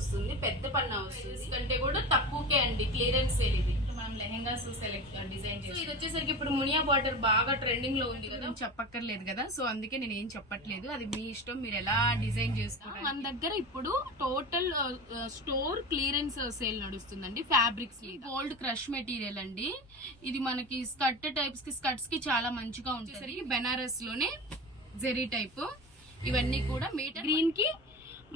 వస్తుంది, పెద్ద పన్నా వస్తుంది కంటే కూడా తక్కువకే అండి. క్లియరెన్స్ సేల్ ఇది. మనం లెహెంగాస్ సెలెక్ట్ డిజైన్ చేసి ఇది వచ్చేసరికి ఇప్పుడు మునియా బార్డర్ బాగా ట్రెండింగ్ లో ఉంది కదా, చెప్పక్కర్లేదు కదా. సో అందుకే నేను ఏం చెప్పట్లేదు, అది మీ ఇష్టం, మీరు ఎలా డిజైన్ చేసుకోవాలి. మన దగ్గర ఇప్పుడు టోటల్ స్టోర్ క్లియరెన్స్ సేల్ నడుస్తుందండి. ఫ్యాబ్రిక్స్ గోల్డ్ క్రష్ మెటీరియల్ అండి. ఇది మనకి స్కర్ట్ టైప్స్ కి, స్కర్ట్స్ కి చాలా మంచిగా ఉంటుంది. బెనారస్ లోనే జెరీ టైప్. ఇవన్నీ కూడా మీటర్ గ్రీన్ కి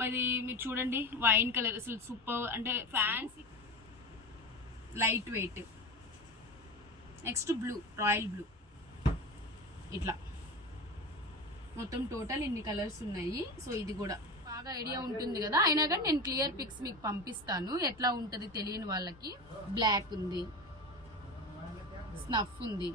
మరి మీరు చూడండి, వైన్ కలర్ అసలు సూపర్, అంటే fancy light weight. Next blue, royal blue. ఇట్లా మొత్తం టోటల్ ఇన్ని కలర్స్ ఉన్నాయి. సో ఇది కూడా బాగా ఐడియా ఉంటుంది కదా, అయినా కానీ నేను క్లియర్ పిక్స్ మీకు పంపిస్తాను ఎట్లా ఉంటుంది తెలియని వాళ్ళకి. బ్లాక్ ఉంది, స్నఫ్ ఉంది.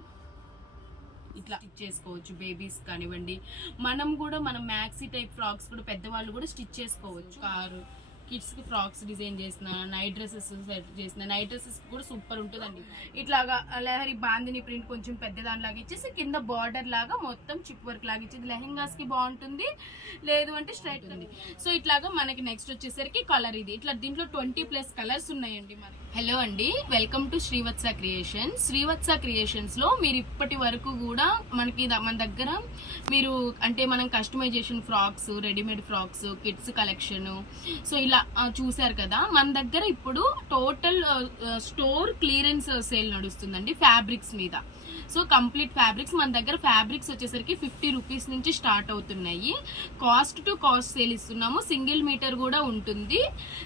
ఇట్లా స్టిచ్ చేసుకోవచ్చు బేబీస్ కానివ్వండి. మనం మ్యాక్సీ టైప్ ఫ్రాక్స్ కూడా పెద్దవాళ్ళు కూడా స్టిచ్ చేసుకోవచ్చు. కారు కిడ్స్ కి ఫ్రాక్స్ డిజైన్ చేసిన, నైట్ డ్రెస్సెస్ చేసిన, నైట్ డ్రెస్సెస్ కూడా సూపర్ ఉంటుందండి. ఇట్లాగా లహరి బాందిని ప్రింట్ కొంచెం పెద్ద దానిలాగా ఇచ్చేసి కింద బార్డర్ లాగా మొత్తం చిప్ వర్క్ లాగా ఇచ్చేది. లెహెంగాస్ కి బాగుంటుంది, లేదు అంటే స్ట్రైట్ ఉంది. సో ఇట్లాగా మనకి నెక్స్ట్ వచ్చేసరికి కలర్ ఇది. ఇట్లా దీంట్లో 20+ కలర్స్ ఉన్నాయండి. హలో అండి, welcome to Srivatsa creations. Srivatsa creations లో మీరు ఇప్పటి వరకు కూడా మన దగ్గర మీరు అంటే మనం customization frocks, readymade frocks, kids collection, so ఇలా చూసారు కదా. మన దగ్గర ఇప్పుడు టోటల్ స్టోర్ క్లియరెన్స్ సేల్ నడుస్తుందండి ఫ్యాబ్రిక్స్ మీద. సో కంప్లీట్ ఫ్యాబ్రిక్స్ మన దగ్గర ఫ్యాబ్రిక్స్ వచ్చేసరికి 50 రూపీస్ నుంచి స్టార్ట్ అవుతున్నాయి. కాస్ట్ టు కాస్ట్ సేల్ ఇస్తున్నాము, సింగిల్ మీటర్ కూడా ఉంటుంది.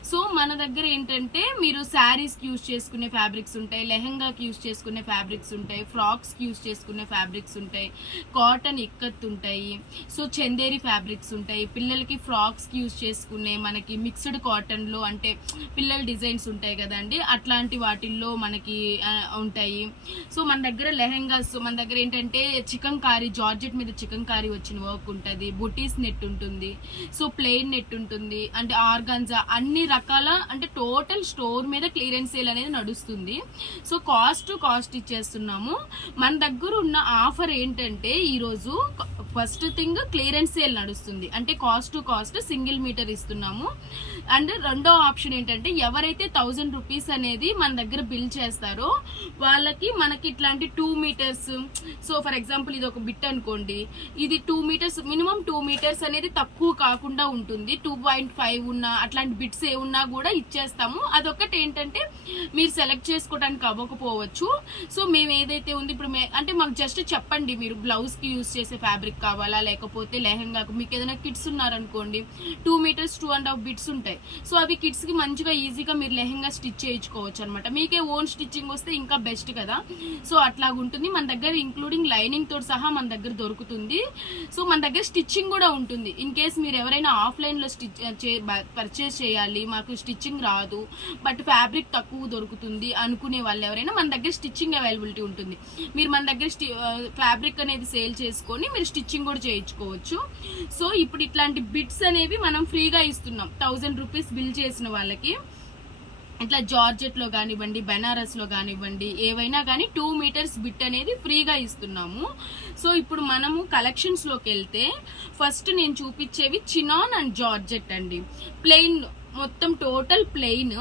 సో మన దగ్గర ఏంటంటే మీరు శారీస్ కి యూజ్ చేసుకునే ఫ్యాబ్రిక్స్ ఉంటాయి, లెహెంగాకి యూజ్ చేసుకునే ఫ్యాబ్రిక్స్ ఉంటాయి, ఫ్రాక్స్ కి యూజ్ చేసుకునే ఫ్యాబ్రిక్స్ ఉంటాయి, కాటన్ ఇక్కత్ ఉంటాయి, సో చందేరి ఫ్యాబ్రిక్స్ ఉంటాయి, పిల్లలకి ఫ్రాక్స్ కి యూజ్ చేసుకునే మనకి మిక్స్డ్ కాటన్ లో అంటే పిల్లల డిజైన్స్ ఉంటాయి కదండి, అట్లాంటి వాటిల్లో మనకి ఉంటాయి. సో మన దగ్గర లెహెంగా, మన దగ్గర ఏంటంటే చికెన్ కారీ, జార్జెట్ మీద చికెన్ కారీ వచ్చిన వర్క్ ఉంటుంది, బుటీస్ నెట్ ఉంటుంది, సో ప్లెయిన్ నెట్ ఉంటుంది, అంటే ఆర్గాన్జా, అన్ని రకాల అంటే టోటల్ స్టోర్ మీద క్లియరెన్స్ సేల్ అనేది నడుస్తుంది. సో కాస్ట్ టు కాస్ట్ ఇచ్చేస్తున్నాము. మన దగ్గర ఉన్న ఆఫర్ ఏంటంటే ఈరోజు ఫస్ట్ థింగ్ క్లియరెన్స్ సేల్ నడుస్తుంది, అంటే cost to cost single metre ఇస్తున్నాము. అండ్ రెండో ఆప్షన్ ఏంటంటే ఎవరైతే 1000 రూపీస్ అనేది మన దగ్గర బిల్ చేస్తారో వాళ్ళకి మనకి ఇట్లాంటి 2 మీటర్స్, సో ఫర్ ఎగ్జాంపుల్ ఇది ఒక బిట్ అనుకోండి, ఇది 2 మీటర్స్, మినిమం 2 మీటర్స్ అనేది తక్కువ కాకుండా ఉంటుంది. 2.5 ఉన్న అట్లాంటి బిట్స్ ఏ ఉన్నా కూడా ఇచ్చేస్తాము. అదొకటి ఏంటంటే మీరు సెలెక్ట్ చేసుకోవడానికి అవ్వకపోవచ్చు. సో మేము ఏదైతే ఉంది ఇప్పుడు అంటే మాకు జస్ట్ చెప్పండి, మీరు బ్లౌజ్ కి యూజ్ చేసే ఫ్యాబ్రిక్ కావాలా, లేకపోతే లెహెంగాకు, మీకు ఏదైనా కిడ్స్ ఉన్నారనుకోండి 2 మీటర్స్ 2.5 బిట్స్ ఉంటాయి. సో అవి కిడ్స్ కి మంచిగా ఈజీగా మీరు లెహెంగా స్టిచ్ చేయించుకోవచ్చు అనమాట. మీకే ఓన్ స్టిచ్చింగ్ వస్తే ఇంకా బెస్ట్ కదా. సో అట్లాగా ఉంటుంది. మన దగ్గర ఇంక్లూడింగ్ లైనింగ్ తో సహా మన దగ్గర దొరుకుతుంది. సో మన దగ్గర స్టిచ్చింగ్ కూడా ఉంటుంది. ఇన్ కేస్ మీరు ఎవరైనా ఆఫ్లైన్ లో పర్చేస్ చేయాలి, మాకు స్టిచ్చింగ్ రాదు బట్ ఫ్యాబ్రిక్ తక్కువ దొరుకుతుంది అనుకునే వాళ్ళు ఎవరైనా, మన దగ్గర స్టిచ్చింగ్ అవైలబిలిటీ ఉంటుంది. మీరు మన దగ్గర ఫ్యాబ్రిక్ అనేది సేల్ చేసుకొని మీరు స్టిచ్చింగ్ కూడా చేయించుకోవచ్చు. సో ఇప్పుడు ఇట్లాంటి బిట్స్ అనేవి మనం ఫ్రీగా ఇస్తున్నాం 1000 రూపీస్ బిల్ చేసిన వాళ్ళకి. ఇట్లా జార్జెట్ లో కానివ్వండి, బెనారస్ లో కానివ్వండి, ఏవైనా కానీ 2 మీటర్స్ బిట్ అనేది ఫ్రీగా ఇస్తున్నాము. సో ఇప్పుడు మనము కలెక్షన్స్ లోకి వెళ్తే ఫస్ట్ నేను చూపించేవి చినాన్ అండ్ జార్జెట్ అండి. ప్లెయిన్, మొత్తం టోటల్ ప్లెయిన్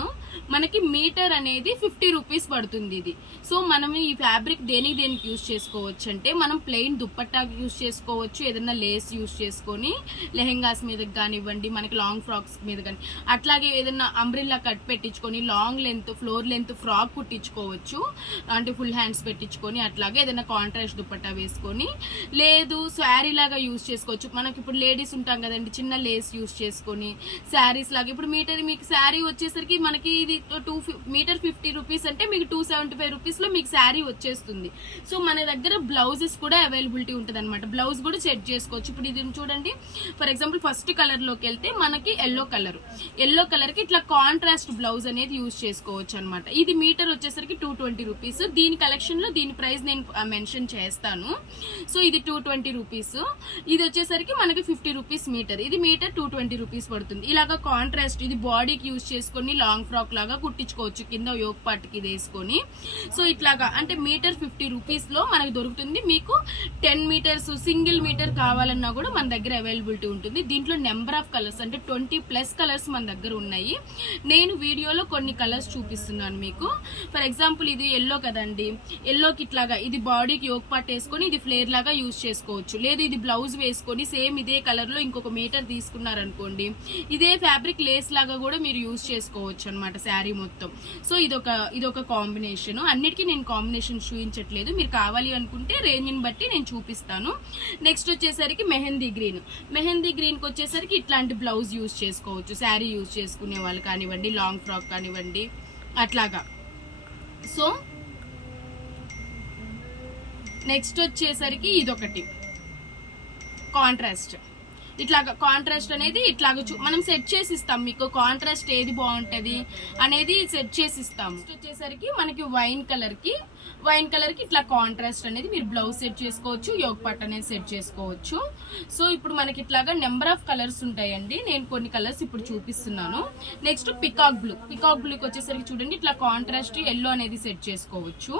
మనకి మీటర్ అనేది 50 రూపీస్ పడుతుంది ఇది. సో మనం ఈ ఫ్యాబ్రిక్ దేనికి యూజ్ చేసుకోవచ్చు అంటే మనం ప్లెయిన్ దుప్పట్టాకి యూజ్ చేసుకోవచ్చు, ఏదైనా లేస్ యూజ్ చేసుకొని లెహెంగాస్ మీద కానివ్వండి, మనకి లాంగ్ ఫ్రాక్స్ మీద కానీ, అట్లాగే ఏదైనా అంబ్రిల్లా కట్ పెట్టించుకొని long length floor length frock కుట్టించుకోవచ్చు, అంటే ఫుల్ హ్యాండ్స్ పెట్టించుకొని, అట్లాగే ఏదైనా కాంట్రాస్ట్ దుప్పట్టా వేసుకొని, లేదు శారీ లాగా యూజ్ చేసుకోవచ్చు. మనకి ఇప్పుడు లేడీస్ ఉంటాం కదండి, చిన్న లేస్ యూజ్ చేసుకొని శారీస్ లాగా. ఇప్పుడు మీకు శారీ వచ్చేసరికి మనకి ఇది 2 మీటర్ 50 రూపీస్ అంటే మీకు 275 రూపీస్ లో మీకు శారీ వచ్చేస్తుంది. సో మన దగ్గర బ్లౌజెస్ కూడా అవైలబిలిటీ ఉంటుంది అనమాట. బ్లౌజ్ కూడా సెట్ చేసుకోవచ్చు. ఇప్పుడు ఇది చూడండి, ఫర్ ఎగ్జాంపుల్ ఫస్ట్ కలర్ లోకి వెళ్తే మనకి ఎల్లో కలర్ కి ఇట్లా కాంట్రాస్ట్ బ్లౌజ్ అనేది యూజ్ చేసుకోవచ్చు అనమాట. ఇది మీటర్ వచ్చేసరికి 220 రూపీస్. దీని కలెక్షన్ లో దీని ప్రైస్ నేను మెన్షన్ చేస్తాను. సో ఇది 220 రూపీస్. ఇది వచ్చేసరికి మనకి 50 రూపీస్ మీటర్. ఇది మీటర్ 220 రూపీస్ పడుతుంది. ఇలాగా కాంట్రాస్ట్, ఇది బాడీకి యూజ్ చేసుకొని లాంగ్ ఫ్రాక్ ఫ్రాక్ లాగా కుట్టించుకోవచ్చు కింద యోగ్ పార్ట్కి వేసుకొని. సో ఇట్లాగా అంటే మీటర్ 50 రూపీస్లో మనకు దొరుకుతుంది. మీకు 10 మీటర్స్ సింగిల్ మీటర్ కావాలన్నా కూడా మన దగ్గర అవైలబిలిటీ ఉంటుంది. దీంట్లో నెంబర్ ఆఫ్ కలర్స్ అంటే 20+ కలర్స్ మన దగ్గర ఉన్నాయి. నేను వీడియోలో కొన్ని కలర్స్ చూపిస్తున్నాను మీకు. ఫర్ ఎగ్జాంపుల్ ఇది ఎల్లో కదండి, ఎల్లోకి ఇట్లాగా ఇది బాడీకి యోగ్ పార్ట్ వేసుకొని ఇది ఫ్లేర్ లాగా యూజ్ చేసుకోవచ్చు. లేదు ఇది బ్లౌజ్ వేసుకొని సేమ్ ఇదే కలర్ లో ఇంకొక మీటర్ తీసుకున్నారనుకోండి, ఇదే ఫ్యాబ్రిక్ లేస్ లాగా కూడా మీరు యూజ్ చేసుకోవచ్చు అనమాట శారీ మొత్తం. సో ఇదొక కాంబినేషన్. అన్నిటికీ నేను కాంబినేషన్ చూపించట్లేదు, మీరు కావాలి అనుకుంటే రేంజ్ని బట్టి నేను చూపిస్తాను. నెక్స్ట్ వచ్చేసరికి మెహందీ గ్రీన్. మెహందీ గ్రీన్కి వచ్చేసరికి ఇట్లాంటి బ్లౌజ్ యూజ్ చేసుకోవచ్చు, శారీ యూజ్ చేసుకునే వాళ్ళు కానివ్వండి, లాంగ్ ఫ్రాక్ కానివ్వండి అట్లాగా. సో నెక్స్ట్ వచ్చేసరికి ఇదొకటి కాంట్రాస్ట్. ఇట్లాగా కాంట్రాస్ట్ అనేది ఇట్లాగా మనం సెట్ చేసి ఇస్తాం మీకు, కాంట్రాస్ట్ ఏది బాగుంటుంది అనేది సెట్ చేసి ఇస్తాం. నెక్స్ట్ వచ్చేసరికి మనకి వైన్ కలర్ కి ఇట్లా కాంట్రాస్ట్ అనేది మీరు బ్లౌజ్ సెట్ చేసుకోవచ్చు, యోగ్ పార్ట్ అనేది సెట్ చేసుకోవచ్చు. సో ఇప్పుడు మనకి ఇట్లాగా నెంబర్ ఆఫ్ కలర్స్ ఉంటాయండి. నేను కొన్ని కలర్స్ ఇప్పుడు చూపిస్తున్నాను. నెక్స్ట్ పికాక్ బ్లూకి వచ్చేసరికి చూడండి ఇట్లా కాంట్రాస్ట్ ఎల్లో అనేది సెట్ చేసుకోవచ్చు.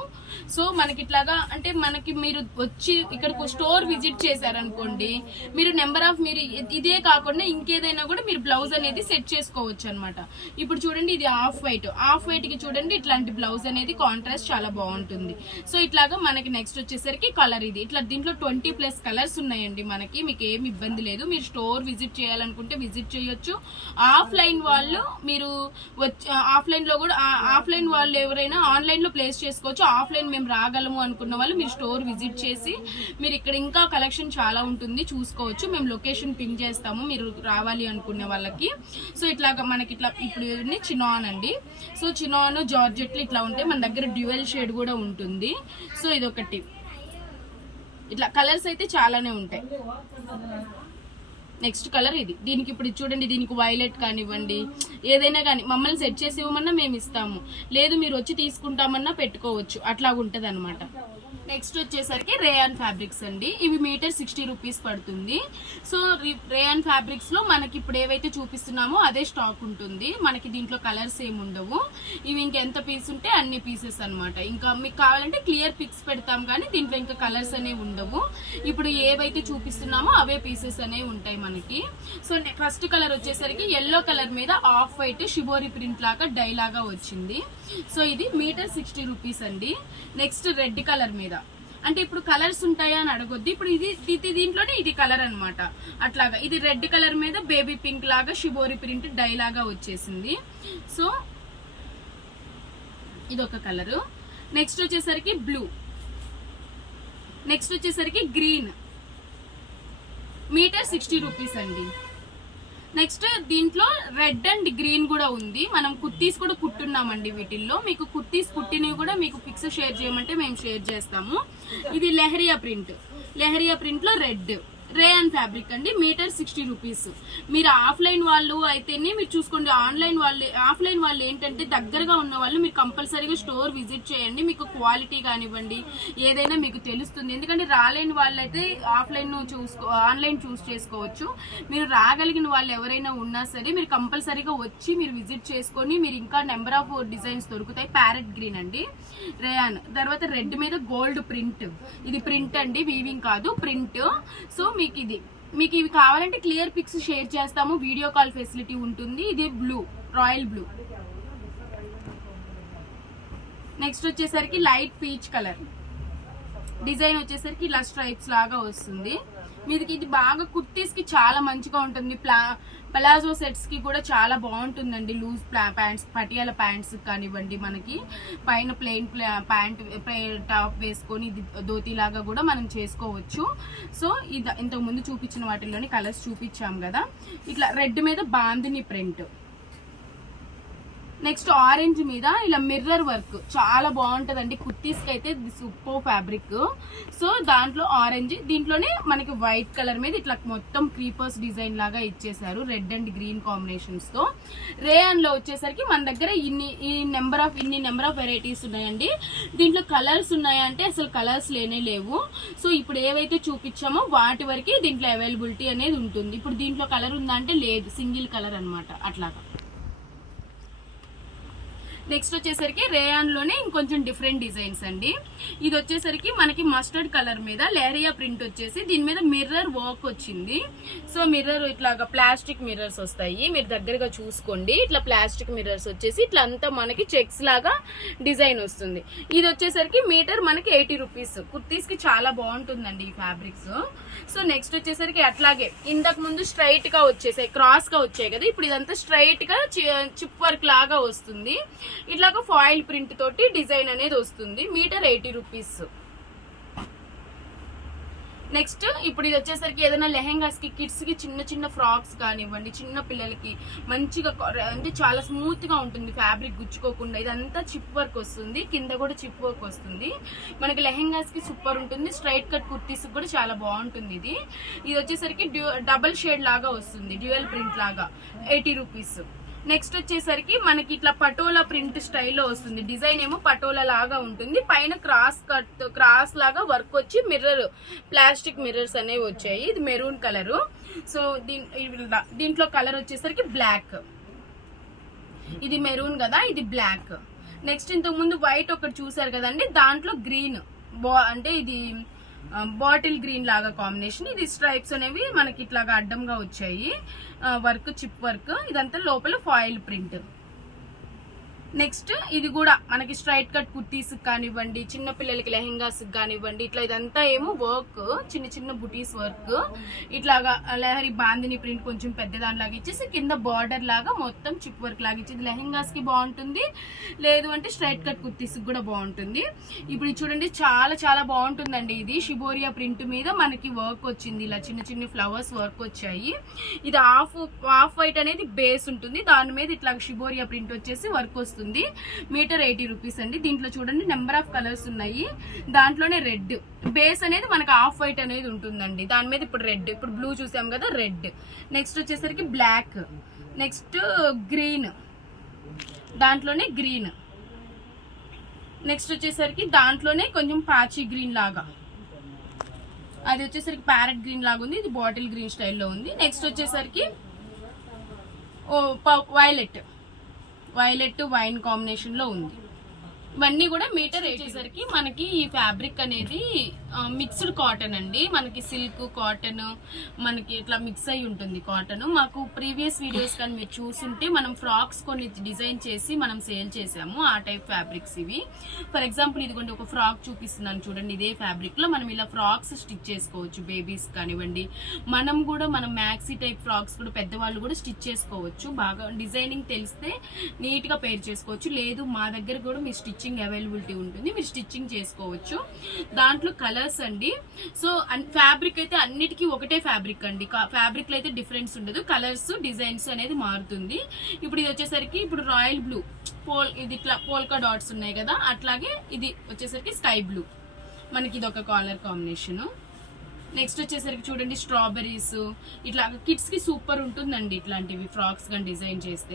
సో మనకి ఇట్లాగా అంటే మనకి మీరు వచ్చి ఇక్కడ స్టోర్ విజిట్ చేశారనుకోండి, మీరు నెంబర్ ఆఫ్ మీరు ఇదే కాకుండా ఇంకేదైనా కూడా మీరు బ్లౌజ్ అనేది సెట్ చేసుకోవచ్చు అనమాట. ఇప్పుడు చూడండి ఇది ఆఫ్ వైట్ కి చూడండి ఇట్లాంటి బ్లౌజ్ అనేది కాంట్రాస్ట్ చాలా బాగుంటుంది. సో ఇట్లాగా మనకి నెక్స్ట్ వచ్చేసరికి కలర్ ఇది ఇట్లా దీంట్లో 20+ కలర్స్ ఉన్నాయండి మనకి. మీకు ఏమి ఇబ్బంది లేదు, మీరు స్టోర్ విజిట్ చేయాలనుకుంటే విజిట్ చేయొచ్చు. ఆఫ్లైన్ వాళ్ళు మీరు ఆఫ్లైన్ వాళ్ళు ఎవరైనా ఆన్లైన్ లో ప్లేస్ చేసుకోవచ్చు. ఆఫ్లైన్ మేము రాగలము అనుకున్న వాళ్ళు మీరు స్టోర్ విజిట్ చేసి మీరు ఇక్కడ ఇంకా కలెక్షన్ చాలా ఉంటుంది చూసుకోవచ్చు. మేము లొకేషన్ పిన్ చేస్తాము మీరు రావాలి అనుకునే వాళ్ళకి. సో ఇట్లాగా మనకి ఇట్లా ఇప్పుడు చినాన్ అండి. సో చినాన్ జార్జెట్లు ఇట్లా ఉంటాయి మన దగ్గర, డ్యూయల్ షేడ్ కూడా ఉంటుంది. సో ఇదొకటి ఇట్లా కలర్స్ అయితే చాలానే ఉంటాయి. నెక్స్ట్ కలర్ ఇది. దీనికి ఇప్పుడు చూడండి దీనికి వైలెట్ కానివ్వండి ఏదైనా కానీ మమ్మల్ని సెట్ చేసి ఇవ్వమన్నా మేము ఇస్తాము, లేదు మీరు వచ్చి తీసుకుంటామన్నా పెట్టుకోవచ్చు, అట్లాగుంటది అనమాట. నెక్స్ట్ వచ్చేసరికి రేయాన్ ఫ్యాబ్రిక్స్ అండి. ఇవి మీటర్ 60 రూపీస్ పడుతుంది. సో రేయాన్ ఫ్యాబ్రిక్స్ లో మనకి ఇప్పుడు ఏవైతే చూపిస్తున్నామో అదే స్టాక్ ఉంటుంది మనకి. దీంట్లో కలర్స్ ఏమి ఉండవు. ఇవి ఇంకెంత పీస్ ఉంటే అన్ని పీసెస్ అనమాట. ఇంకా మీకు కావాలంటే క్లియర్ పిక్స్ పెడతాం కానీ దీంట్లో ఇంకా కలర్స్ అనేవి ఉండవు. ఇప్పుడు ఏవైతే చూపిస్తున్నామో అవే పీసెస్ అనేవి ఉంటాయి మనకి. సో ఫస్ట్ కలర్ వచ్చేసరికి ఎల్లో కలర్ మీద ఆఫ్ వైట్ షిబోరి ప్రింట్ లాగా డై లాగా వచ్చింది. సో ఇది మీటర్ 60 రూపీస్ అండి. నెక్స్ట్ రెడ్ కలర్ మీద అంటే ఇప్పుడు కలర్స్ ఉంటాయా అని అడగొద్దు, ఇప్పుడు ఇది దీంట్లోనే ఇది కలర్ అనమాట. అట్లాగా ఇది రెడ్ కలర్ మీద బేబీ పింక్ లాగా షిబోరి ప్రింట్ డై లాగా వచ్చేసింది. సో ఇదొక కలరు. నెక్స్ట్ వచ్చేసరికి బ్లూ. నెక్స్ట్ వచ్చేసరికి గ్రీన్. మీటర్ 60 రూపీస్ అండి. నెక్స్ట్ దీంట్లో రెడ్ అండ్ గ్రీన్ కూడా ఉంది. మనం కుర్తీస్ కూడా కుట్టున్నామండి వీటిల్లో. మీకు కుర్తీస్ కుట్టినవి కూడా మీకు పిక్స్ షేర్ చేయమంటే మేము షేర్ చేస్తాము. ఇది లెహరియా ప్రింట్ లో రెడ్ రేయాన్ ఫ్యాబ్రిక్ అండి. Metre 60 rupees. మీరు ఆఫ్లైన్ వాళ్ళు అయితేనే మీరు చూసుకోండి. ఆఫ్లైన్ వాళ్ళు ఏంటంటే దగ్గరగా ఉన్న వాళ్ళు మీరు కంపల్సరీగా స్టోర్ విజిట్ చేయండి. మీకు క్వాలిటీ కానివ్వండి ఏదైనా మీకు తెలుస్తుంది. ఎందుకంటే రాలేని వాళ్ళైతే ఆన్లైన్ చూస్ చేసుకోవచ్చు. మీరు రాగలిగిన వాళ్ళు ఎవరైనా ఉన్నా సరే మీరు కంపల్సరీగా వచ్చి మీరు విజిట్ చేసుకొని మీరు ఇంకా నెంబర్ ఆఫ్ డిజైన్స్ దొరుకుతాయి. ప్యారెట్ గ్రీన్ అండి రేయాన్. తర్వాత రెడ్ మీద గోల్డ్ ప్రింట్. ఇది ప్రింట్ అండి, వీవింగ్ కాదు, ప్రింట్. సో మీకు ఇవి కావాలంటే క్లియర్ పిక్స్ షేర్ చేస్తాము, వీడియో కాల్ ఫెసిలిటీ ఉంటుంది. ఇది బ్లూ, రాయల్ బ్లూ. నెక్స్ట్ వచ్చేసరికి లైట్ పీచ్ కలర్. డిజైన్ వచ్చేసరికి ఇలా స్ట్రైప్స్ లాగా వస్తుంది. మీదికి ఇది బాగా కుర్తీస్ కి చాలా మంచిగా ఉంటుంది. పలాజో సెట్స్ కి కూడా చాలా బాగుంటుందండి. లూజ్ ప్యాంట్స్, పటియాల ప్యాంట్స్ కానివ్వండి, మనకి పైన ప్లెయిన్ ప్యాంట్ టాప్ వేసుకొని ధోతి లాగా కూడా మనం చేసుకోవచ్చు. సో ఇది ఇంతకు ముందు చూపించిన వాటిల్లోని కలర్స్ చూపించాం కదా. ఇట్లా రెడ్ మీద బాందిని ప్రింట్. నెక్స్ట్ ఆరెంజ్ మీద ఇలా మిర్రర్ వర్క్ చాలా బాగుంటదండి. కుర్తీస్ కి అయితే సూపర్ ఫ్యాబ్రిక్. సో దాంట్లో ఆరెంజ్, దీంట్లోనే మనకి వైట్ కలర్ మీద ఇట్లా మొత్తం క్రీపర్స్ డిజైన్ లాగా ఇచ్చేసారు రెడ్ అండ్ గ్రీన్ కాంబినేషన్స్ తో. రేయాన్ లో వచ్చేసరికి మన దగ్గర ఇన్ని నెంబర్ ఆఫ్ వెరైటీస్ ఉన్నాయండి. దీంట్లో కలర్స్ ఉన్నాయంటే అసలు కలర్స్ లేనే లేవు. సో ఇప్పుడు ఏవైతే చూపించామో వాటి వరకు దీంట్లో అవైలబిలిటీ అనేది ఉంటుంది. ఇప్పుడు దీంట్లో కలర్ ఉందా అంటే లేదు, సింగిల్ కలర్ అనమాట. అట్లాగా నెక్స్ట్ వచ్చేసరికి రేయాన్ లోనే ఇంకొంచెం డిఫరెంట్ డిజైన్స్ అండి. ఇది వచ్చేసరికి మనకి మస్టర్డ్ కలర్ మీద లేరియా ప్రింట్ వచ్చేసి దీని మీద మిర్రర్ వర్క్ వచ్చింది. సో మిర్రర్ ఇట్లాగా ప్లాస్టిక్ మిర్రర్స్ వస్తాయి, మీరు దగ్గరగా చూసుకోండి. ఇట్లా ప్లాస్టిక్ మిర్రర్స్ వచ్చేసి ఇట్లా అంతా మనకి చెక్స్ లాగా డిజైన్ వస్తుంది. ఇది వచ్చేసరికి మీటర్ మనకి 80 రూపీస్. కుర్తీస్ కి చాలా బాగుంటుందండి ఈ ఫ్యాబ్రిక్స్. సో నెక్స్ట్ వచ్చేసరికి అట్లాగే ఇంతకు ముందు స్ట్రైట్ గా వచ్చేసాయి, క్రాస్ గా వచ్చాయి కదా, ఇప్పుడు ఇదంతా స్ట్రైట్ గా చిప్ వర్క్ లాగా వస్తుంది. ఇట్లాగా ఫాయిల్ ప్రింట్ తోటి డిజైన్ అనేది వస్తుంది. Metre 80 rupees. నెక్స్ట్ ఇప్పుడు ఇది వచ్చేసరికి ఏదైనా లెహెంగాస్ కి, కిడ్స్ కి చిన్న చిన్న ఫ్రాక్స్ కానివ్వండి, చిన్న పిల్లలకి మంచిగా అంటే చాలా స్మూత్ గా ఉంటుంది, ఫ్యాబ్రిక్ గుచ్చుకోకుండా. ఇదంతా చిప్ వర్క్ వస్తుంది, కింద కూడా చిప్ వర్క్ వస్తుంది. మనకి లెహెంగాస్ కి సూపర్ ఉంటుంది. స్ట్రైట్ కట్ కుర్తీస్ కూడా చాలా బాగుంటుంది. ఇది వచ్చేసరికి డబల్ షేడ్ లాగా వస్తుంది, డ్యూయల్ ప్రింట్ లాగా 80 రూపీస్. నెక్స్ట్ వచ్చేసరికి మనకి ఇట్లా పటోలా ప్రింట్ స్టైల్లో వస్తుంది. డిజైన్ ఏమో పటోలా లాగా ఉంటుంది, పైన క్రాస్ లాగా వర్క్ వచ్చి మిర్రర్, ప్లాస్టిక్ మిర్రర్స్ అనేవి వచ్చాయి. ఇది మెరూన్ కలర్. సో దీంట్లో కలర్ వచ్చేసరికి బ్లాక్. ఇది మెరూన్ కదా, ఇది బ్లాక్. నెక్స్ట్ ఇంతకు ముందు వైట్ ఒకటి చూసారు కదండి, దాంట్లో గ్రీన్, అంటే ఇది బాటిల్ గ్రీన్ లాగా కాంబినేషన్. ఇది స్ట్రైప్స్ అనేవి మనకి ఇట్లాగా అడ్డంగా వచ్చాయి, వర్క్ చిప్ వర్క్. ఇదంతా లోపల ఫాయిల్ ప్రింట్. నెక్స్ట్ ఇది కూడా మనకి స్ట్రైట్ కట్ కుర్తీస్ కానివ్వండి, చిన్న పిల్లలకి లెహెంగాస్ కానివ్వండి, ఇట్లా ఇదంతా ఏమో వర్క్, చిన్న చిన్న బుటీస్ వర్క్. ఇట్లాగా లహరి బాందిని ప్రింట్ కొంచెం పెద్ద దానిలాగా ఇచ్చేసి కింద బార్డర్ లాగా మొత్తం చిప్ వర్క్ లాగా ఇచ్చేది. లెహెంగాస్ కి బాగుంటుంది, లేదు అంటే స్ట్రైట్ కట్ కుర్తీస్ కూడా బాగుంటుంది. ఇప్పుడు చూడండి చాలా చాలా బాగుంటుందండి. ఇది షిబోరియా ప్రింట్ మీద మనకి వర్క్ వచ్చింది, ఇలా చిన్న చిన్న ఫ్లవర్స్ వర్క్ వచ్చాయి. ఇది హాఫ్ వైట్ అనేది బేస్ ఉంటుంది, దాని మీద ఇట్లా షిబోరియా ప్రింట్ వచ్చేసి వర్క్ వస్తుంది. మీటర్ 80 రూపీస్ అండి. దీంట్లో చూడండి నెంబర్ ఆఫ్ కలర్స్ ఉన్నాయి. దాంట్లోనే రెడ్ బేస్ అనేది మనకి హాఫ్ వైట్ అనేది ఉంటుందండి, దాని మీద ఇప్పుడు రెడ్, ఇప్పుడు బ్లూ చూసాం కదా, రెడ్. నెక్స్ట్ వచ్చేసరికి బ్లాక్, నెక్స్ట్ గ్రీన్, దాంట్లోనే గ్రీన్. నెక్స్ట్ వచ్చేసరికి దాంట్లోనే కొంచెం పాచి గ్రీన్ లాగా, అది వచ్చేసరికి ప్యారెట్ గ్రీన్ లాగా ఉంది, ఇది బాటిల్ గ్రీన్ స్టైల్లో ఉంది. నెక్స్ట్ వచ్చేసరికి వైలెట్ వైన్ కాంబినేషన్ లో ఉంది. ఇవన్నీ కూడా మీటర్ వచ్చేసరికి మనకి ఈ ఫ్యాబ్రిక్ అనేది మిక్స్డ్ కాటన్ అండి. మనకి సిల్క్ కాటన్ మనకి ఇట్లా మిక్స్ అయి ఉంటుంది కాటన్. మాకు ప్రీవియస్ వీడియోస్ కానీ మీరు చూసుంటే మనం ఫ్రాక్స్ కొన్ని డిజైన్ చేసి మనం సేల్ చేసాము, ఆ టైప్ ఫ్యాబ్రిక్స్ ఇవి. ఫర్ ఎగ్జాంపుల్ ఇదిగోండి ఒక ఫ్రాక్ చూపిస్తున్నాను చూడండి, ఇదే ఫ్యాబ్రిక్ లో మనం ఇలా ఫ్రాక్స్ స్టిచ్ చేసుకోవచ్చు, బేబీస్ కానివ్వండి. మనం మ్యాక్సీ టైప్ ఫ్రాక్స్ కూడా పెద్దవాళ్ళు కూడా స్టిచ్ చేసుకోవచ్చు. బాగా డిజైనింగ్ తెలిస్తే నీట్ గా పేర్ చేసుకోవచ్చు. లేదు మా దగ్గర కూడా మీ స్టిచ్చింగ్ అవైలబిలిటీ ఉంటుంది, మీరు స్టిచ్చింగ్ చేసుకోవచ్చు. దాంట్లో కలర్స్ అండి. సో ఫ్యాబ్రిక్ అయితే అన్నిటికీ ఒకటే ఫ్యాబ్రిక్ అండి, ఫ్యాబ్రిక్ లో అయితే డిఫరెన్స్ ఉండదు, కలర్స్ డిజైన్స్ అనేది మారుతుంది. ఇప్పుడు ఇది వచ్చేసరికి ఇప్పుడు రాయల్ బ్లూ, ఇది ఇట్లా పోల్కా డాట్స్ ఉన్నాయి కదా, అట్లాగే ఇది వచ్చేసరికి స్కై బ్లూ, మనకి ఇది ఒక కలర్ కాంబినేషన్. నెక్స్ట్ వచ్చేసరికి చూడండి స్ట్రాబెరీస్, ఇట్లా కిడ్స్ కి సూపర్ ఉంటుందండి. ఇట్లాంటివి ఫ్రాక్స్ కానీ డిజైన్ చేస్తే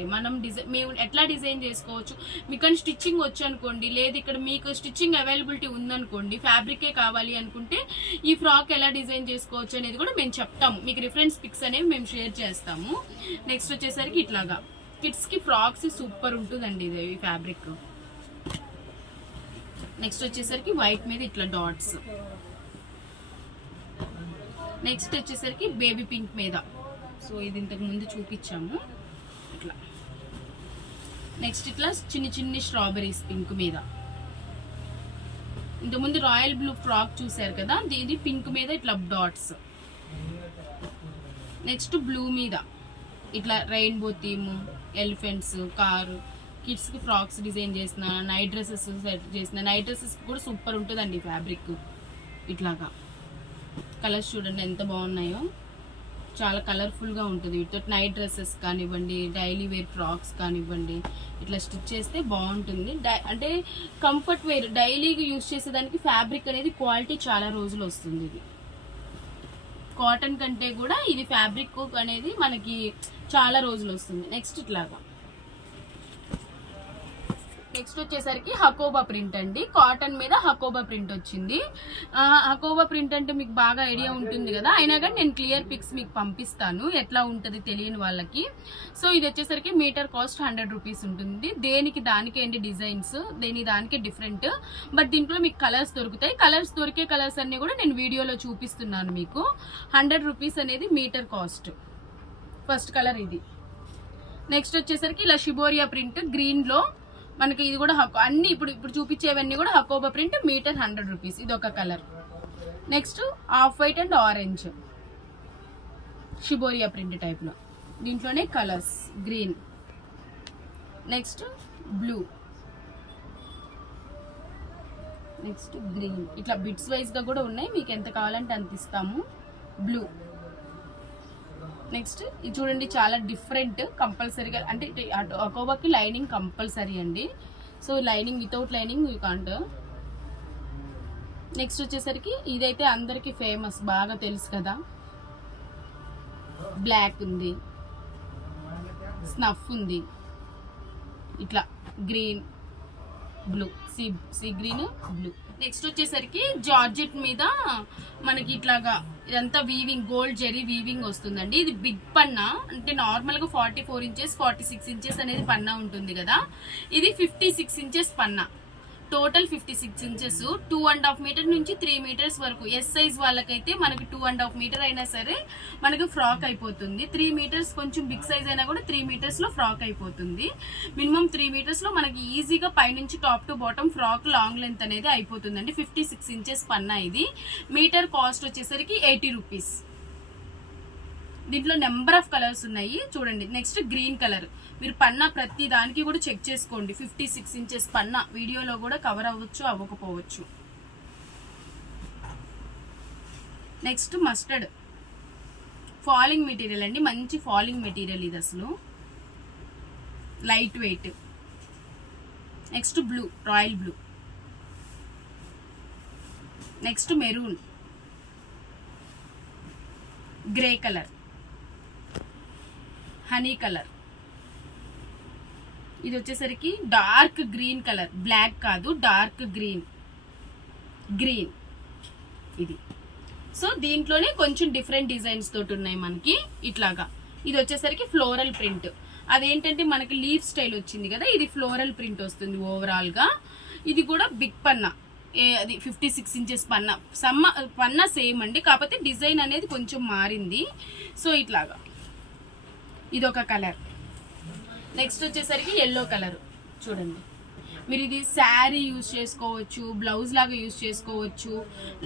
మేము ఎట్లా డిజైన్ చేసుకోవచ్చు. మీకు స్టిచ్చింగ్ వచ్చు అనుకోండి, లేదు ఇక్కడ మీకు స్టిచ్చింగ్ అవైలబిలిటీ ఉందనుకోండి, ఫ్యాబ్రికే కావాలి అనుకుంటే ఈ ఫ్రాక్ ఎలా డిజైన్ చేసుకోవచ్చు అనేది కూడా మేము చెప్తాము. మీకు రిఫరెన్స్ పిక్స్ అనేవి మేము షేర్ చేస్తాము. నెక్స్ట్ వచ్చేసరికి ఇట్లాగా కిడ్స్ కి ఫ్రాక్స్ సూపర్ ఉంటుందండి ఇది ఈ ఫ్యాబ్రిక్. నెక్స్ట్ వచ్చేసరికి వైట్ మీద ఇట్లా డాట్స్. నెక్స్ట్ వచ్చేసరికి బేబీ పింక్ మీద, సో ఇది ఇంతకు ముందు చూపించాము ఇట్లా. నెక్స్ట్ ఇట్లా చిన్ని చిన్ని స్ట్రాబెరీస్ పింక్ మీద. ఇంతకుముందు రాయల్ బ్లూ ఫ్రాక్ చూసారు కదా, ఇది పింక్ మీద ఇట్లా డాట్స్. నెక్స్ట్ బ్లూ మీద ఇట్లా rainbow theme, elephants, car. Kids కి ఫ్రాక్స్ డిజైన్ చేసిన, నైట్ డ్రెస్సెస్ చేసిన, నైట్ డ్రెస్సెస్ కూడా సూపర్ ఉంటుందండి ఫ్యాబ్రిక్. ఇట్లాగా కలర్స్ చూడండి ఎంత బాగున్నాయో, చాలా కలర్ఫుల్గా ఉంటుంది. వీటితో నైట్ డ్రెస్సెస్ కానివ్వండి, డైలీ వేర్ ఫ్రాక్స్ కానివ్వండి, ఇట్లా స్టిచ్ చేస్తే బాగుంటుంది. అంటే కంఫర్ట్ వేర్ డైలీగా యూజ్ చేసేదానికి ఫ్యాబ్రిక్ అనేది క్వాలిటీ చాలా రోజులు వస్తుంది. ఇది కాటన్ కంటే కూడా ఇది ఫ్యాబ్రిక్ అనేది మనకి చాలా రోజులు వస్తుంది. నెక్స్ట్ ఇట్లాగా నెక్స్ట్ వచ్చేసరికి హకోబా ప్రింట్ అండి. కాటన్ మీద హకోబా ప్రింట్ వచ్చింది. హకోబా ప్రింట్ అంటే మీకు బాగా ఐడియా ఉంటుంది కదా, అయినా కానీ నేను క్లియర్ పిక్స్ మీకు పంపిస్తాను ఎట్లా ఉంటుంది తెలియని వాళ్ళకి. సో ఇది వచ్చేసరికి మీటర్ కాస్ట్ 100 రూపీస్ ఉంటుంది. దేనికి దానికే అండి డిజైన్స్, దానికే డిఫరెంట్. బట్ దీంట్లో మీకు కలర్స్ దొరుకుతాయి. కలర్స్ దొరికే కలర్స్ అన్ని కూడా నేను వీడియోలో చూపిస్తున్నాను మీకు. 100 రూపీస్ అనేది మీటర్ కాస్ట్. ఫస్ట్ కలర్ ఇది. నెక్స్ట్ వచ్చేసరికి ఇలా షిబోరియా ప్రింట్ గ్రీన్ లో మనకి ఇది కూడా అన్ని ఇప్పుడు చూపించేవన్నీ కూడా హకోబా ప్రింట్, మీటర్ 100 రూపీస్. ఇది ఒక colour. Next off white and orange షిబోరియా ప్రింట్ టైప్ లో, దీంట్లోనే colours green. Next blue, next green. ఇట్లా బిట్స్ వైజ్ గా కూడా ఉన్నాయి, మీకు ఎంత కావాలంటే అంత ఇస్తాము. బ్లూ. నెక్స్ట్ ఇది చూడండి, చాలా డిఫరెంట్. కంపల్సరీగా అంటే హకోబాకి లైనింగ్ కంపల్సరీ అండి. So lining, without lining you can't. Next వచ్చేసరికి ఇదైతే అందరికి ఫేమస్, బాగా తెలుసు కదా. బ్లాక్ ఉంది, స్నఫ్ ఉంది, ఇట్లా green, blue, sea green, blue. Next వచ్చేసరికి జార్జెట్ మీద మనకి ఇట్లాగా ఇదంతా వీవింగ్, గోల్డ్ జెరీ వీవింగ్ వస్తుందండి. ఇది బిగ్ పన్నా, అంటే నార్మల్ గా 44 ఇంచెస్ 46 ఇంచెస్ అనేది పన్నా ఉంటుంది కదా, ఇది 56 ఇంచెస్ పన్నా. Total 56 inches. 2.5 మీటర్ నుంచి 3 మీటర్స్ వరకు. ఎస్ సైజ్ వాళ్ళకైతే మనకి 2.5 మీటర్ అయినా సరే మనకి ఫ్రాక్ అయిపోతుంది. 3 మీటర్స్ కొంచెం బిగ్ సైజ్ అయినా కూడా 3 మీటర్స్ లో ఫ్రాక్ అయిపోతుంది. మినిమం 3 మీటర్స్ లో మనకి ఈజీగా పైనుంచి top to bottom frock long length అనేది అయిపోతుందండి. 56 ఇంచెస్ పన్నా ఇది. మీటర్ కాస్ట్ వచ్చేసరికి 80 రూపీస్. దీంట్లో నెంబర్ ఆఫ్ కలర్స్ ఉన్నాయి చూడండి. Next green colour. మీరు పన్నా ప్రతి దానికి కూడా చెక్ చేసుకోండి. 56 ఇంచెస్ పన్నా, వీడియోలో కూడా కవర్ అవ్వచ్చు అవ్వకపోవచ్చు. నెక్స్ట్ మస్టర్డ్ ఫాలింగ్ మెటీరియల్ అండి, మంచి ఫాలింగ్ మెటీరియల్ ఇది, అసలు light weight. Next blue, royal blue. Next maroon, grey colour, honey colour. ఇది వచ్చేసరికి డార్క్ గ్రీన్ కలర్, బ్లాక్ కాదు, డార్క్ గ్రీన్, గ్రీన్ ఇది. సో దీంట్లోనే కొంచెం డిఫరెంట్ డిజైన్స్ తోటి ఉన్నాయి మనకి ఇట్లాగా. ఇది వచ్చేసరికి ఫ్లోరల్ ప్రింట్. అదేంటంటే మనకి లీఫ్ స్టైల్ వచ్చింది కదా, ఇది ఫ్లోరల్ ప్రింట్ వస్తుంది ఓవరాల్ గా. ఇది కూడా బిగ్ పన్నా, అది 56 ఇంచెస్ పన్నా. పన్నా సేమ్ అండి, కాకపోతే డిజైన్ అనేది కొంచెం మారింది. సో ఇట్లాగా ఇది ఒక కలర్. నెక్స్ట్ వచ్చేసరికి ఎల్లో కలర్. చూడండి, మీరు ఇది శారీ యూజ్ చేసుకోవచ్చు, బ్లౌజ్ లాగా యూజ్ చేసుకోవచ్చు.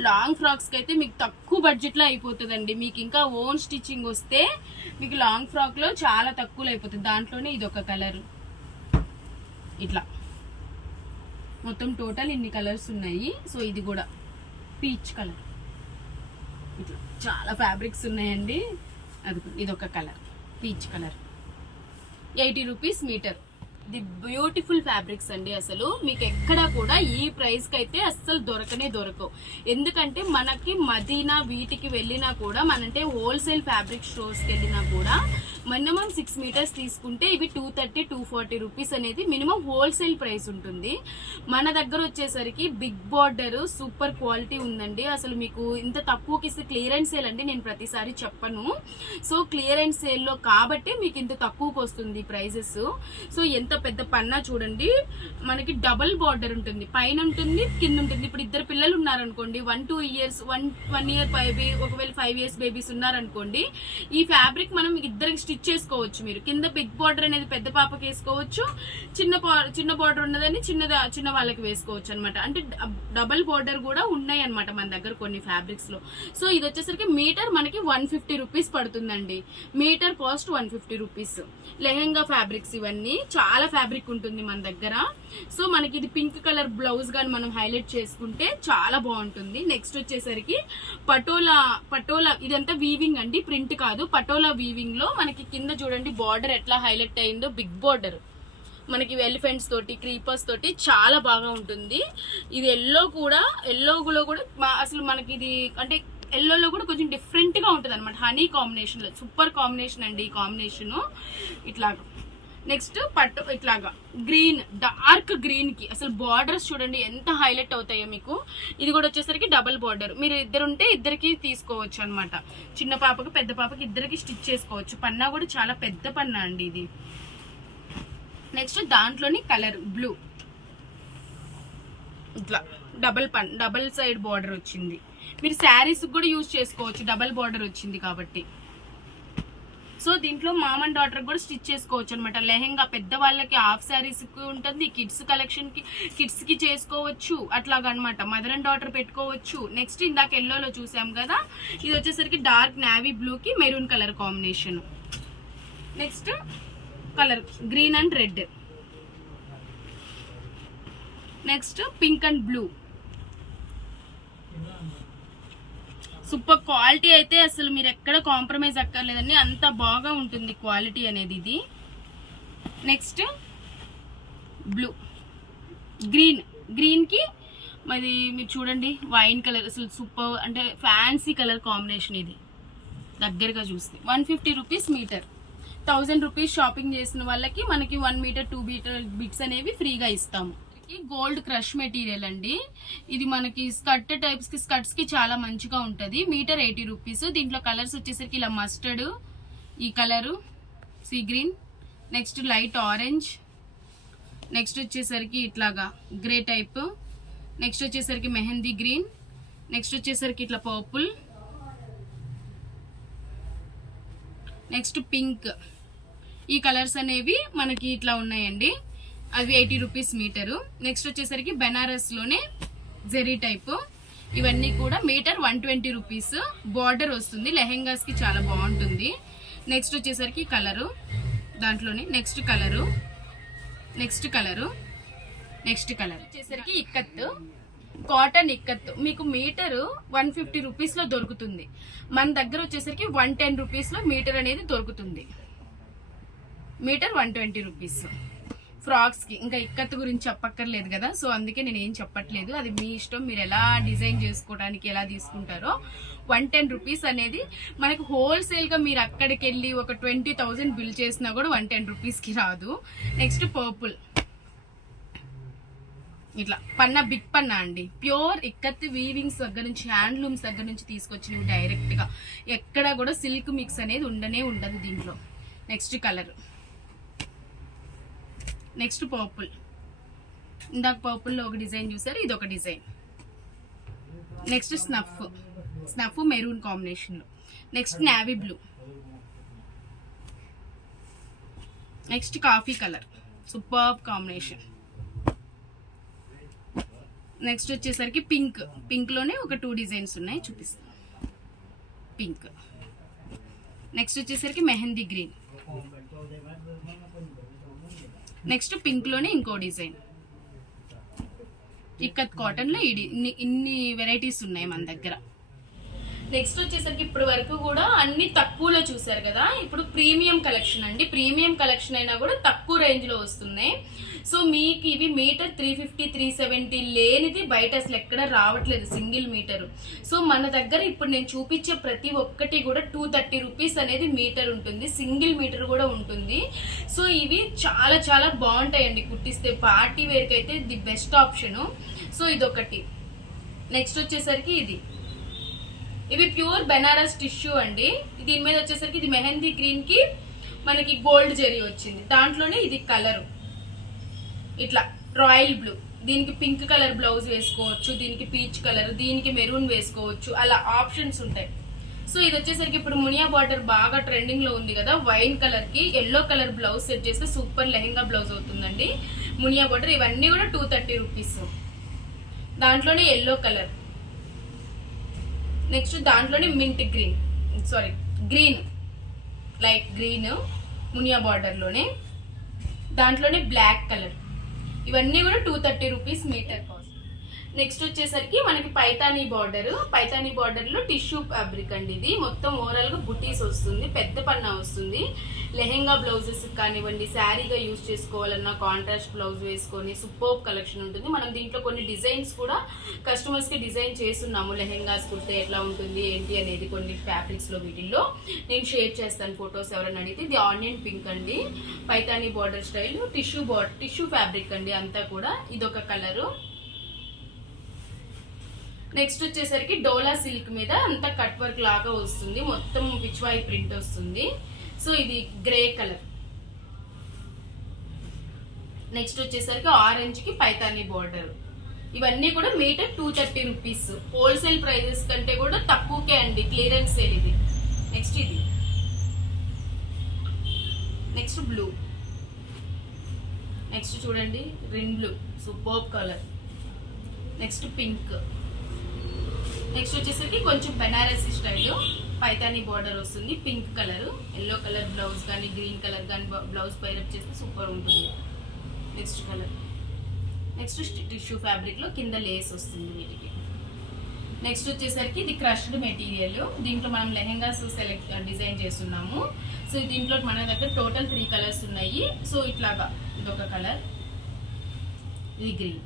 లాంగ్ ఫ్రాక్స్కి అయితే మీకు తక్కువ బడ్జెట్లో అయిపోతుందండి. మీకు ఇంకా ఓన్ స్టిచ్చింగ్ వస్తే మీకు లాంగ్ ఫ్రాక్లో చాలా తక్కువలో అయిపోతుంది. దాంట్లోనే ఇది ఒక కలర్. ఇట్లా మొత్తం టోటల్ ఇన్ని కలర్స్ ఉన్నాయి. సో ఇది కూడా పీచ్ కలర్. ఇట్లా చాలా ఫ్యాబ్రిక్స్ ఉన్నాయండి. అది ఇది ఒక colour, peach colour. 80 rupees metre. The beautiful fabrics అండి. అసలు మీకు ఎక్కడా కూడా ఈ ప్రైస్ కి అయితే అస్సలు దొరకవు. ఎందుకంటే మనకి మదీనా వీటికి వెళ్ళినా కూడా, మనంటే హోల్సేల్ ఫ్యాబ్రిక్ స్టోర్స్కి వెళ్ళినా కూడా మినిమం 6 మీటర్స్ తీసుకుంటే ఇవి 230-240 రూపీస్ అనేది మినిమం హోల్సేల్ ప్రైస్ ఉంటుంది. మన దగ్గర వచ్చేసరికి బిగ్ బార్డర్, సూపర్ క్వాలిటీ ఉందండి. అసలు మీకు ఇంత తక్కువకి ఇస్తే క్లియరెన్స్ సేల్ అండి, నేను ప్రతిసారి చెప్పను. సో క్లియరెన్స్ సేల్లో కాబట్టి మీకు ఇంత తక్కువకి వస్తుంది ప్రైజెస్. సో ఎంత పెద్ద పన్నా చూడండి, మనకి డబుల్ బార్డర్ ఉంటుంది, పైన ఉంటుంది, కింద ఉంటుంది. ఇప్పుడు 2 పిల్లలు ఉన్నారనుకోండి, 1-2 ఇయర్స్, 1 ఇయర్ బేబీ, ఒకవేళ 5 ఇయర్స్ బేబీస్ ఉన్నారనుకోండి, ఈ ఫ్యాబ్రిక్ మనం ఇద్దరికి స్టిచ్ చేసుకోవచ్చు. మీరు కింద బిగ్ బార్డర్ అనేది పెద్ద పాపకి వేసుకోవచ్చు, చిన్న బార్డర్ ఉన్నదని చిన్న వాళ్ళకి వేసుకోవచ్చు అనమాట. అంటే డబుల్ బార్డర్ కూడా ఉన్నాయి అనమాట మన దగ్గర కొన్ని ఫ్యాబ్రిక్స్ లో. సో ఇది వచ్చేసరికి మీటర్ మనకి 150 రూపీస్ పడుతుందండి. Metre cost 150 rupees. Lehenga fabrics ఇవన్నీ చాలా ఫ్యాబ్రిక్ ఉంటుంది మన దగ్గర. సో మనకి ఇది పింక్ కలర్ బ్లౌజ్ గాని మనం హైలైట్ చేసుకుంటే చాలా బాగుంటుంది. నెక్స్ట్ వచ్చేసరికి పటోలా ఇదంతా వీవింగ్ అండి, ప్రింట్ కాదు. పటోలా వీవింగ్ లో మనకి కింద చూడండి బార్డర్ ఎట్లా హైలైట్ అయిందో, బిగ్ బార్డర్ మనకి ఎలిఫెంట్స్ తోటి, క్రీపర్స్ తోటి చాలా బాగా ఉంటుంది. ఇది ఎల్లో కూడా అసలు మనకి ఇది అంటే ఎల్లోలో కూడా కొంచెం డిఫరెంట్ గా ఉంటుంది అనమాట. హనీ కాంబినేషన్ లో సూపర్ కాంబినేషన్ అండి ఈ కాంబినేషన్. ఇట్లా నెక్స్ట్ పట్టు ఇట్లాగా గ్రీన్, డార్క్ గ్రీన్ కి అసలు బార్డర్స్ చూడండి ఎంత హైలైట్ అవుతాయో మీకు. ఇది కూడా వచ్చేసరికి డబుల్ బార్డర్. మీరు ఇద్దరు ఉంటే ఇద్దరికి తీసుకోవచ్చు అనమాట. చిన్న పాపకు పెద్ద పాపకి ఇద్దరికి స్టిచ్ చేసుకోవచ్చు. పన్నా కూడా చాలా పెద్ద పన్నా అండి ఇది. నెక్స్ట్ దాంట్లోని కలర్ బ్లూ, ఇట్లా డబల్ సైడ్ బార్డర్ వచ్చింది. మీరు శారీస్ కూడా యూజ్ చేసుకోవచ్చు, డబల్ బార్డర్ వచ్చింది కాబట్టి. సో దీంట్లో మామ్ అండ్ డాటర్ కూడా స్టిచ్ చేసుకోవచ్చు అనమాట. లెహెంగా పెద్దవాళ్ళకి, హాఫ్ శారీస్ కి ఉంటుంది, కిడ్స్ కలెక్షన్ కి కిడ్స్ కి చేసుకోవచ్చు అట్లాగా అనమాట. మదర్ అండ్ డాటర్ పెట్టుకోవచ్చు. నెక్స్ట్ ఇందాక ఎల్లోలో చూసాం కదా, ఇది వచ్చేసరికి డార్క్ నావీ బ్లూ కి maroon colour combination. Next colour green and red. Next pink and blue. Super quality అయితే అసలు మీరు ఎక్కడ కాంప్రమైజ్ అక్కర్లేదండి, అంత బాగా ఉంటుంది క్వాలిటీ అనేది ఇది. నెక్స్ట్ బ్లూ, గ్రీన్ కి మరి మీరు చూడండి వైన్ కలర్, అసలు సూపర్ అంటే ఫ్యాన్సీ కలర్ కాంబినేషన్. ఇది దగ్గరగా చూస్తే 150 రూపీస్ మీటర్. 1000 రూపీస్ షాపింగ్ చేసిన వాళ్ళకి మనకి 1 మీటర్ 2 మీటర్ బిట్స్ అనేవి ఫ్రీగా ఇస్తాము. గోల్డ్ క్రష్ మెటీరియల్ అండి. ఇది మనకి స్కర్ట్స్ కి చాలా మంచిగా ఉంటది. Metre 80 rupees. దీంట్లో కలర్స్ వచ్చేసరికి ఇలా మస్టర్డ్, ఈ colour sea green, next light orange, next వచ్చేసరికి ఇట్లాగా గ్రే టైప్, నెక్స్ట్ వచ్చేసరికి మెహందీ గ్రీన్, నెక్స్ట్ వచ్చేసరికి ఇట్లా పర్పుల్, నెక్స్ట్ పింక్. ఈ కలర్స్ అనేవి మనకి ఇట్లా ఉన్నాయండి. అవి 80 రూపీస్ మీటరు. నెక్స్ట్ వచ్చేసరికి బెనారస్ లోనే జెరీ టైప్. ఇవన్నీ కూడా మీటర్ 120 రూపీస్. బార్డర్ వస్తుంది, లెహెంగాస్ కి చాలా బాగుంటుంది. నెక్స్ట్ వచ్చేసరికి కలరు, దాంట్లోనే next colour, next colour, next colour వచ్చేసరికి ఇక్కత్, కాటన్ ఇక్కత్. మీకు మీటరు 150 రూపీస్ లో దొరుకుతుంది. మన దగ్గర వచ్చేసరికి 110 రూపీస్ లో మీటర్ అనేది దొరుకుతుంది. Metre 120 rupees. ఫ్రాక్స్ కి ఇంకా ఇక్కత్ గురించి చెప్పక్కర్లేదు కదా, సో అందుకే నేను ఏం చెప్పట్లేదు. అది మీ ఇష్టం, మీరు ఎలా డిజైన్ చేసుకోవడానికి ఎలా తీసుకుంటారో. 110 రూపీస్ అనేది మనకు హోల్సేల్ గా మీరు అక్కడికి వెళ్ళి ఒక 20,000 బిల్ చేసినా కూడా 110 రూపీస్ కి రాదు. నెక్స్ట్ పర్పుల్, ఇట్లా పన్నా, బిగ్ పన్నా అండి. ప్యూర్ ఇక్కత్ వీవింగ్స్ దగ్గర నుంచి, హ్యాండ్లూమ్స్ దగ్గర నుంచి తీసుకొచ్చినవి డైరెక్ట్ గా. ఎక్కడ కూడా సిల్క్ మిక్స్ అనేది ఉండదు దీంట్లో. Next colour, next purple. ఇందాక పర్పుల్లో ఒక డిజైన్ చూసారు, ఇది ఒక design. Next snuff maroon combination లో. Next navy blue. Next coffee colour, super combination. Next వచ్చేసరికి పింక్ లోనే ఒక 2 డిజైన్స్ ఉన్నాయి, చూపిస్తాను. పింక్. నెక్స్ట్ వచ్చేసరికి మెహందీ గ్రీన్. నెక్స్ట్ పింక్ లోనే ఇంకో డిజైన్. ఇక్కత్ కాటన్ లో ఇన్ని వెరైటీస్ ఉన్నాయి మన దగ్గర. నెక్స్ట్ వచ్చేసరికి ఇప్పుడు వరకు కూడా అన్ని తక్కువలో చూసారు కదా. ఇప్పుడు ప్రీమియం కలెక్షన్ అండి. ప్రీమియం కలెక్షన్ అయినా కూడా తక్కువ రేంజ్ లో వస్తున్నాయి. సో మీకు ఇవి మీటర్ 350 370 లేనిది బయట అసలు ఎక్కడ రావట్లేదు సింగిల్ మీటర్. సో మన దగ్గర ఇప్పుడు నేను చూపించే ప్రతి ఒక్కటి కూడా 230 రూపీస్ అనేది మీటర్ ఉంటుంది. సింగిల్ మీటర్ కూడా ఉంటుంది. సో ఇవి చాలా చాలా బాగుంటాయండి కుట్టిస్తే. పార్టీ వేర్కి అయితే ది బెస్ట్ ఆప్షను. సో ఇదొకటి. నెక్స్ట్ వచ్చేసరికి ఇవి ప్యూర్ బెనారస్ టిష్యూ అండి. దీని మీద వచ్చేసరికి ఇది మెహందీ గ్రీన్ కి మనకి గోల్డ్ జరీ వచ్చింది. దాంట్లోనే ఇది కలరు ఇట్లా రాయల్ బ్లూ. దీనికి పింక్ కలర్ బ్లౌజ్ వేసుకోవచ్చు, దీనికి పీచ్ కలర్, దీనికి మెరూన్ వేసుకోవచ్చు, అలా ఆప్షన్స్ ఉంటాయి. సో ఇది వచ్చేసరికి ఇప్పుడు మునియా బార్డర్ బాగా ట్రెండింగ్ లో ఉంది కదా. వైన్ కలర్ కి ఎల్లో కలర్ బ్లౌజ్ సెట్ చేస్తే సూపర్ లెహెంగా బ్లౌజ్ అవుతుందండి. మునియా బార్డర్ ఇవన్నీ కూడా 230 రూపీస్. దాంట్లోనే ఎల్లో కలర్. నెక్స్ట్ దాంట్లోనే mint green light green Muniya border లోనే. దాంట్లోనే బ్లాక్ కలర్. ఇవన్నీ కూడా 230 రూపీస్ మీటర్ కాస్ట్. నెక్స్ట్ వచ్చేసరికి మనకి పైతానీ బార్డర్ లో టిష్యూ ఫ్యాబ్రిక్ అండి. ఇది మొత్తం ఓవరాల్ గా బుటీస్ వస్తుంది, పెద్ద పన్నా వస్తుంది. లెహెంగా బ్లౌజెస్ కానివ్వండి, శారీగా యూజ్ చేసుకోవాలన్నా కాంట్రాస్ట్ బ్లౌజ్ వేసుకొని సూపర్ కలెక్షన్ ఉంటుంది. మనం దీంట్లో కొన్ని డిజైన్స్ కూడా కస్టమర్స్ కి డిజైన్ చేస్తున్నాము. లెహెంగాస్ కుడితే ఎట్లా ఉంటుంది ఏంటి అనేది కొన్ని ఫ్యాబ్రిక్స్ లో వీటిల్లో నేను షేర్ చేస్తాను ఫొటోస్ ఎవరైనా అడిగితే. ఇది ఆనియన్ పింక్ అండి, Paithani border style, tissue fabric అండి అంతా కూడా. ఇదొక కలరు. నెక్స్ట్ వచ్చేసరికి డోలా సిల్క్ మీద అంతా కట్ వర్క్ లాగా వస్తుంది, మొత్తం పిచ్వాయి ప్రింట్ వస్తుంది. సో ఇది గ్రే కలర్. నెక్స్ట్ వచ్చేసరికి ఆరెంజ్ కి పైతానీ బార్డర్. ఇవన్నీ కూడా మీటర్ 230 రూపీస్. హోల్సేల్ ప్రైజెస్ కంటే కూడా తక్కువకే అండి, క్లియరెన్స్ సేల్ ఇది. నెక్స్ట్ ఇది, నెక్స్ట్ బ్లూ. నెక్స్ట్ చూడండి Rin blue, super colour. Next pink. Next వచ్చేసరికి కొంచెం బెనారసీ స్టైల్ పైతానీ బార్డర్ వస్తుంది, pink colour. Yellow colour blouse కానీ గ్రీన్ కలర్ కానీ బ్లౌజ్ పైరప్ చేస్తే సూపర్ ఉంటుంది. Next colour. Next tissue fabric లో కింద లేస్ వస్తుంది వీటికి. నెక్స్ట్ వచ్చేసరికి ఇది క్రష్డ్ మెటీరియల్. దీంట్లో మనం లెహెంగాస్ డిజైన్ చేస్తున్నాము. సో దీంట్లో మన దగ్గర టోటల్ 3 కలర్స్ ఉన్నాయి. సో ఇట్లాగా ఇదొక కలర్, ఇది గ్రీన్.